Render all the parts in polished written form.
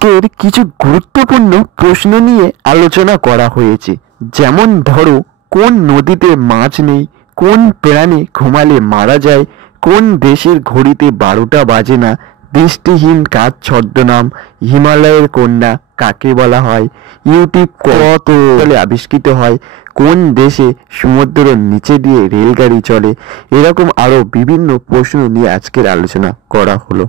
আজকের কিছু গুরুত্বপূর্ণ প্রশ্ন নিয়ে আলোচনা করা হয়েছে। যেমন ধরো, কোন নদীতে মাছ নেই, কোন প্রাণী ঘুমালে মারা যায়, কোন দেশের ঘড়িতে 12টা বাজে না, দৃষ্টিহীন কার ছদ্মনাম, হিমালয়ের কন্যা কাকে বলা হয়, ইউটিউব কত সালে আবিষ্কৃত হয়, কোন দেশে সমুদ্রের নিচে দিয়ে রেলগাড়ি চলে, এরকম আরো বিভিন্ন প্রশ্ন নিয়ে আজকের আলোচনা করা হলো।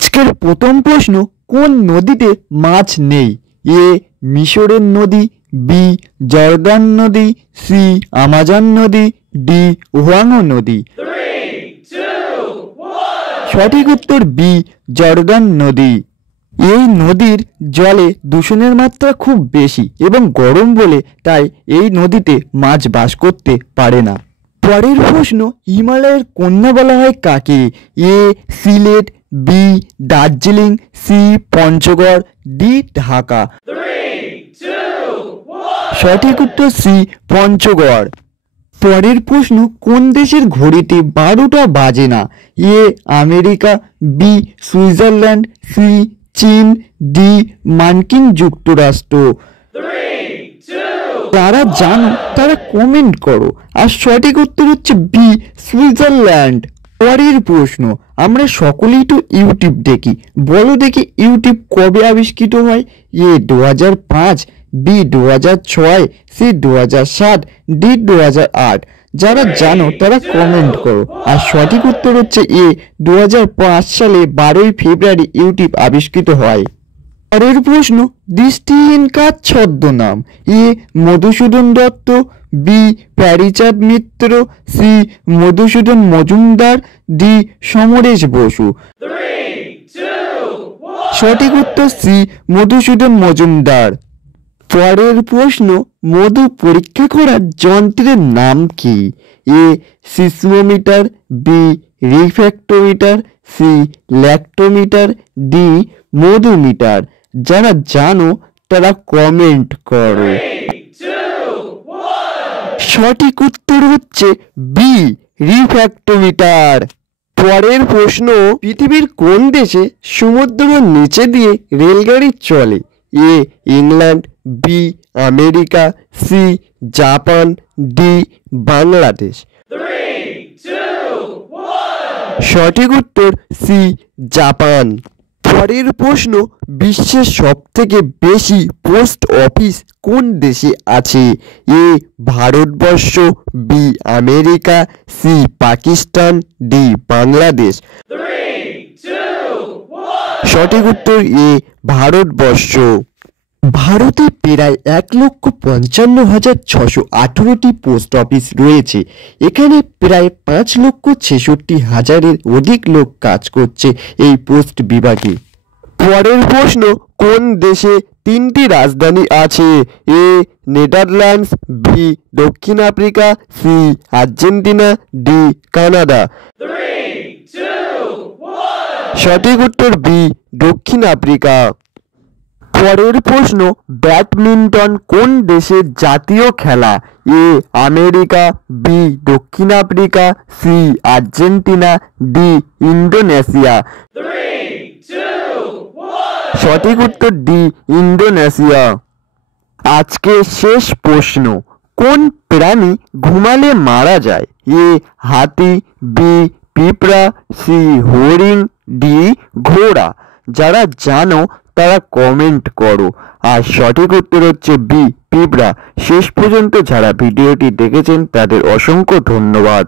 আজকের প্রথম প্রশ্ন, কোন নদীতে মাছ নেই? এ মিশরের নদী, বি জর্দান নদী, সি আমাজন নদী, ডি ওয়াংও নদী। সঠিক উত্তর বি জর্দান নদী। এই নদীর জলে দূষণের মাত্রা খুব বেশি এবং গরম বলে তাই এই নদীতে মাছ বাস করতে পারে না। পরের প্রশ্ন, হিমালয়ের কন্যা বলা হয় কাকে? A Sylhet, B Darjeeling, C Panchagarh, D Dhaka. সঠিক উত্তর সি পঞ্চগড়। পরের প্রশ্ন, কোন দেশের ঘড়িতে 12টা বাজে না? A America, B Switzerland, C চীন, ডি মার্কিন যুক্তরাষ্ট্র। যারা জানো তারা কমেন্ট করো। আর সঠিক উত্তর হচ্ছে বি সুইজারল্যান্ড। পরের প্রশ্ন, আমরা সকলেই তো ইউটিউব দেখি, বলো দেখি ইউটিউব কবে আবিষ্কৃত হয়? এ 2005, বি 2006, সি 2007, ডি 2008। যারা জানো তারা কমেন্ট করো। আর সঠিক উত্তর হচ্ছে এ 2005 সালে 12ই ফেব্রুয়ারি ইউটিউব আবিষ্কৃত হয়। পরের প্রশ্ন, দৃষ্টিহীন কার ছদ্মনাম? এ মধুসূদন দত্ত, বি প্যারীচাঁদ মিত্র, সি মধুসূদন মজুমদার, ডি সমরেশ বসু। সঠিক উত্তর সি মধুসূদন মজুমদার। পরের প্রশ্ন, মধু পরীক্ষা করার যন্ত্রের নাম কি? A seismometer, B refractometer, C lactometer, D মধুমিটার। যারা জানো তারা কমেন্ট করো। সঠিক উত্তর হচ্ছে বি রিফ্র্যাক্টোমিটার। পরের প্রশ্ন, পৃথিবীর কোন দেশে সমুদ্রের নিচে দিয়ে রেলগাড়ি চলে? A England, B America, C Japan, D Bangladesh. সঠিক উত্তর সি জাপান। পরের প্রশ্ন, বিশ্বের সবথেকে বেশি পোস্ট অফিস কোন দেশে আছে? A Bharatvarsha, B America, C Pakistan, D Bangladesh. সঠিক উত্তর এ ভারতবর্ষ। ভারতে প্রায় 1,55,618টি পোস্ট অফিস রয়েছে। এখানে প্রায় 5,66,000-এর অধিক লোক কাজ করছে এই পোস্ট বিভাগে। পরের প্রশ্ন, কোন দেশে 3টি রাজধানী আছে? এ নেদারল্যান্ডস, বি দক্ষিণ Africa, C Argentina, D Canada. সঠিক উত্তর বি দক্ষিণ আফ্রিকা। পরের প্রশ্ন, ব্যাডমিন্টন কোন দেশের জাতীয় খেলা? এ আমেরিকা, বি দক্ষিণ Africa, C Argentina, D Indonesia. সঠিক উত্তর ডি ইন্দোনেশিয়া। আজকে শেষ প্রশ্ন, কোন প্রাণী ঘুমালে মারা যায়? এ হাতি, বি পিঁপড়া, সি হরিণ, ডি ঘোড়া। যারা জানো তারা কমেন্ট করো। আর সঠিক উত্তর হচ্ছে বি পিঁপড়া। শেষ পর্যন্ত যারা ভিডিওটি দেখেছেন তাদের অসংখ্য ধন্যবাদ।